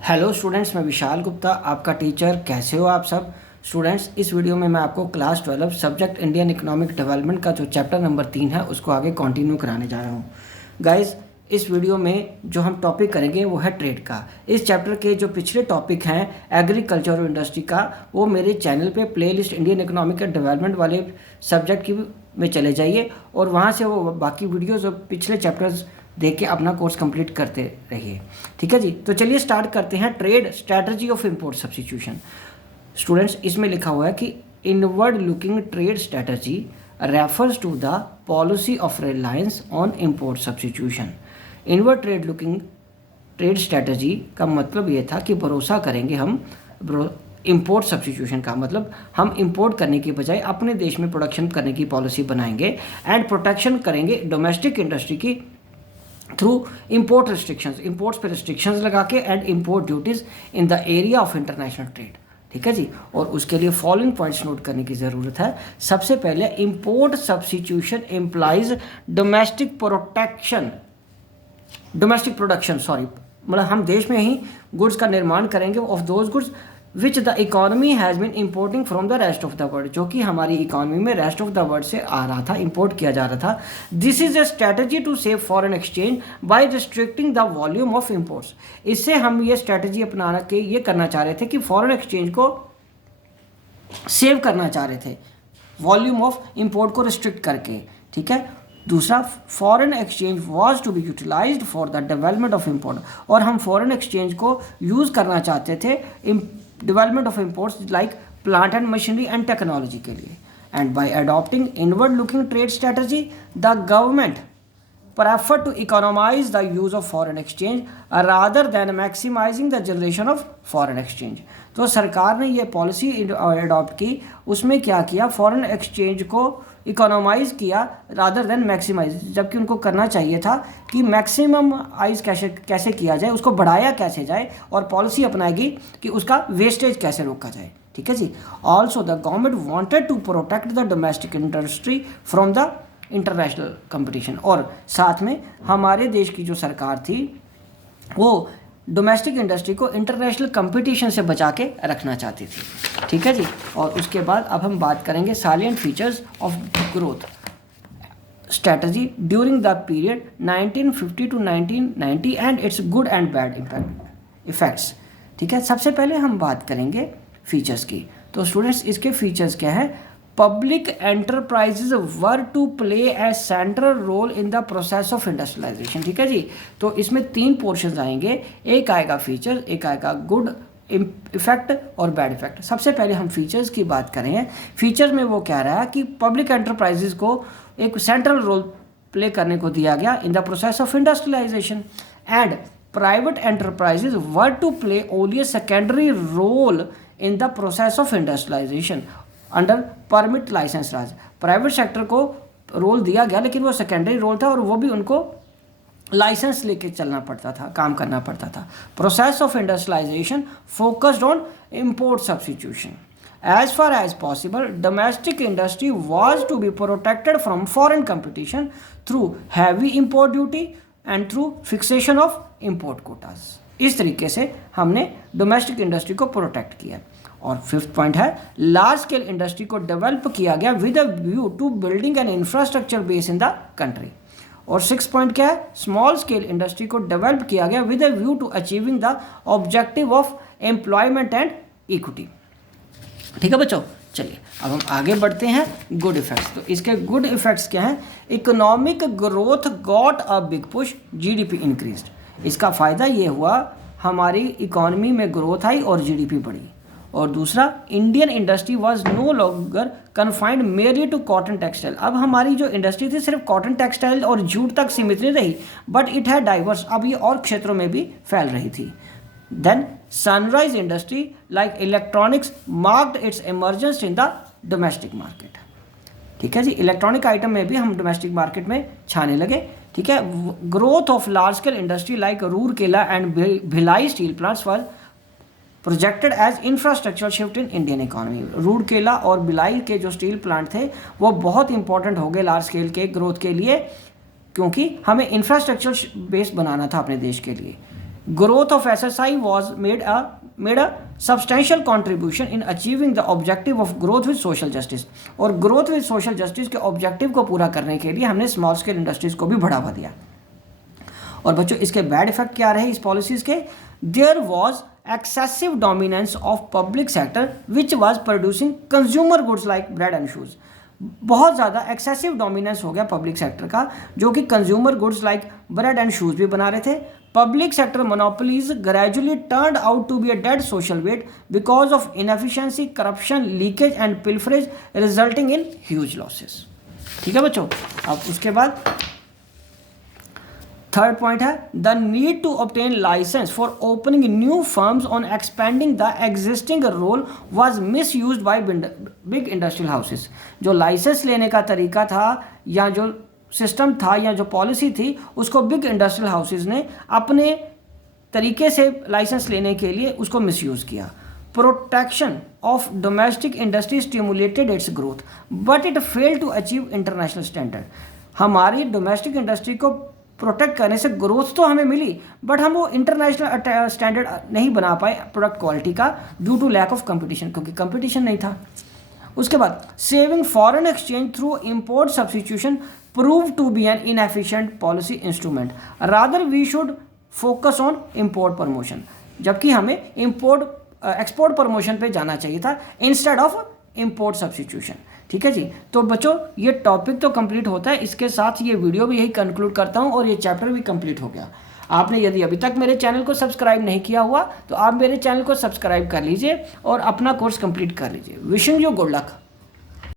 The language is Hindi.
हेलो स्टूडेंट्स, मैं विशाल गुप्ता आपका टीचर। कैसे हो आप सब स्टूडेंट्स। इस वीडियो में मैं आपको class 12 subject Indian economic development का जो चैप्टर नंबर 3 है उसको आगे कंटिन्यू कराने जा रहा हूँ। गाइस, इस वीडियो में जो हम टॉपिक करेंगे वो है ट्रेड का। इस चैप्टर के जो पिछले टॉपिक हैं एग्रीकल्चर और इंडस्ट्री का, वो मेरे चैनल पे प्लेलिस्ट इंडियन इकोनॉमिक डेवलपमेंट वाले सब्जेक्ट की में चले जाइए और वहाँ से वो बाकी वीडियोज़ और पिछले चैप्टर्स देख के अपना कोर्स कंप्लीट करते रहिए। ठीक है जी, तो चलिए स्टार्ट करते हैं। Trade strategy of import substitution. Students, इसमें लिखा हुआ है कि inward looking trade strategy refers to the policy of reliance on import substitution. Inward trade looking trade strategy का मतलब ये था कि भरोसा करेंगे हम इंपोर्ट सब्स्टिट्यूशन का मतलब हम इंपोर्ट करने की बजाय अपने देश में प्रोडक्शन करने की पॉलिसी बनाएंगे एंड प्रोटेक्शन करेंगे डोमेस्टिक इंडस्ट्री की थ्रू इंपोर्ट रिस्ट्रिक्शंस, इंपोर्ट्स पे रिस्ट्रिक्शंस लगा के and import duties in the area of international trade. ठीक है जी, और उसके लिए फॉलोइंग पॉइंट्स नोट करने की ज़रूरत है। सबसे पहले, import substitution implies domestic protection, domestic production मतलब हम देश में ही गुड्स का निर्माण करेंगे of those goods which the economy has been importing from the rest of the world, जो कि हमारी इकॉनमी में रेस्ट ऑफ द वर्ल्ड से आ रहा था, इंपोर्ट किया जा रहा था। This is a strategy to save foreign exchange by restricting the volume of imports. इससे हम ये स्ट्रैटेजी अपना के ये करना चाह रहे थे कि फॉरेन एक्सचेंज को सेव करना चाह रहे थे, वॉल्यूम ऑफ इंपोर्ट को रिस्ट्रिक्ट करके। ठीक है। दूसरा, foreign exchange was to be utilized for the development of import, और हम फॉरेन एक्सचेंज को यूज़ करना चाहते थे development of imports like plant and machinery and technology के लिए। And by adopting inward looking trade strategy the government prefer to economize the use of foreign exchange rather than maximizing the generation of foreign exchange। तो सरकार ने ये पॉलिसी अडॉप्ट की, उसमें क्या किया, फॉरेन एक्सचेंज को इकोनोमाइज किया रादर देन मैक्सिमाइज, जबकि उनको करना चाहिए था कि मैक्सिममाइज कैसे किया जाए, उसको बढ़ाया कैसे जाए, और पॉलिसी अपनाएगी कि उसका वेस्टेज कैसे रोका जाए। ठीक है जी। Also the government wanted to protect the domestic industry from the international competition, और साथ में हमारे देश की जो सरकार थी वो डोमेस्टिक इंडस्ट्री को इंटरनेशनल कंपटीशन से बचा के रखना चाहती थी। ठीक है जी। और उसके बाद अब हम बात करेंगे salient features of growth strategy during the period 1950 to 1990 and its good and bad effects. ठीक है। सबसे पहले हम बात करेंगे फीचर्स की। तो स्टूडेंट्स, इसके फीचर्स क्या है। Public enterprises were to play a central role in the process of industrialization. ठीक है जी। तो इसमें 3 पोर्शन आएंगे, एक आएगा फीचर, एक आएगा गुड इफेक्ट और बैड इफेक्ट। सबसे पहले हम फीचर्स की बात करें। फीचर्स में वो कह रहा है कि पब्लिक एंटरप्राइजेज को एक सेंट्रल रोल प्ले करने को दिया गया in the process of industrialization, and private enterprises were to play only a secondary role in the process of industrialization under permit license Raj. Private sector को रोल दिया गया लेकिन वो सेकेंडरी रोल था, और वो भी उनको लाइसेंस लेके चलना पड़ता था, काम करना पड़ता था। Process of industrialization focused on import substitution. As far as possible domestic industry was to be protected from foreign competition through heavy import duty and through fixation of import quotas. इस तरीके से हमने डोमेस्टिक इंडस्ट्री को प्रोटेक्ट किया। और 5th पॉइंट है, लार्ज स्केल इंडस्ट्री को डेवलप किया गया with a view to building an infrastructure base in the country. और 6th पॉइंट क्या है, स्मॉल स्केल इंडस्ट्री को डेवलप किया गया with a view to achieving the objective of employment and equity. ठीक है बच्चों, चलिए अब हम आगे बढ़ते हैं। Good effects. तो इसके गुड इफेक्ट्स क्या हैं। Economic growth got a big push, GDP increased. इसका फ़ायदा ये हुआ, हमारी इकॉनमी में ग्रोथ आई और जीडीपी बढ़ी। और दूसरा, Indian industry was no longer confined merely to cotton textile. अब हमारी जो इंडस्ट्री थी सिर्फ कॉटन टेक्सटाइल और जूट तक सीमित नहीं रही, बट इट है डाइवर्स, अब ये और क्षेत्रों में भी फैल रही थी। Then sunrise industry like electronics marked its emergence in the domestic market. ठीक है जी। इलेक्ट्रॉनिक आइटम में भी हम डोमेस्टिक मार्केट में छाने लगे। ठीक है। Growth of large scale industry like Rourkela and Bhilai steel plants for projected as infrastructure shift in Indian economy. Rourkela और भिलाई के जो स्टील प्लांट थे वो बहुत इंपॉर्टेंट हो गए लार्ज स्केल के ग्रोथ के लिए, क्योंकि हमें इंफ्रास्ट्रक्चर बेस बनाना था अपने देश के लिए। Growth of SSI was made a substantial contribution in achieving the objective of growth with social justice. और growth with social justice के objective को पूरा करने के लिए हमने small scale industries को भी बढ़ावा दिया. और बच्चों इसके बैड इफेक्ट क्या रहे इस पॉलिसीज के? There was excessive dominance of public sector which was producing consumer goods like bread and shoes. बहुत ज़्यादा एक्सेसिव डोमिनेंस हो गया पब्लिक सेक्टर का, जो कि consumer goods like bread and shoes भी बना रहे थे. Public sector monopolies gradually turned out to be a dead social weight because of inefficiency, corruption, leakage and pilferage resulting in huge losses. ठीक है बच्चों. अब उसके बाद थर्ड पॉइंट है the need to obtain license for opening new firms on expanding the existing role was misuse by big industrial houses. जो लाइसेंस लेने का तरीका था या जो सिस्टम था या जो पॉलिसी थी, उसको बिग इंडस्ट्रियल हाउसेस ने अपने तरीके से लाइसेंस लेने के लिए उसको मिस यूज़ किया. Protection of domestic industry stimulated its growth but it fail to achieve international standard. हमारी डोमेस्टिक इंडस्ट्री को प्रोटेक्ट करने से ग्रोथ तो हमें मिली, बट हम वो इंटरनेशनल स्टैंडर्ड नहीं बना पाए प्रोडक्ट क्वालिटी का due to lack of competition, क्योंकि कंपटीशन नहीं था. उसके बाद saving foreign exchange through import substitution prove to be an inefficient policy instrument. Rather we should focus on import promotion, जबकि हमें एक्सपोर्ट प्रमोशन पे जाना चाहिए था इंस्टेड ऑफ इंपोर्ट सब्स्टिट्यूशन. ठीक है जी. तो बच्चों ये टॉपिक तो कंप्लीट होता है, इसके साथ ये वीडियो भी यही कंक्लूड करता हूँ और ये चैप्टर भी कंप्लीट हो गया. आपने यदि अभी तक मेरे चैनल को सब्सक्राइब नहीं किया हुआ तो आप मेरे चैनल को सब्सक्राइब कर लीजिए और अपना कोर्स कंप्लीट कर लीजिए. Wishing you good luck.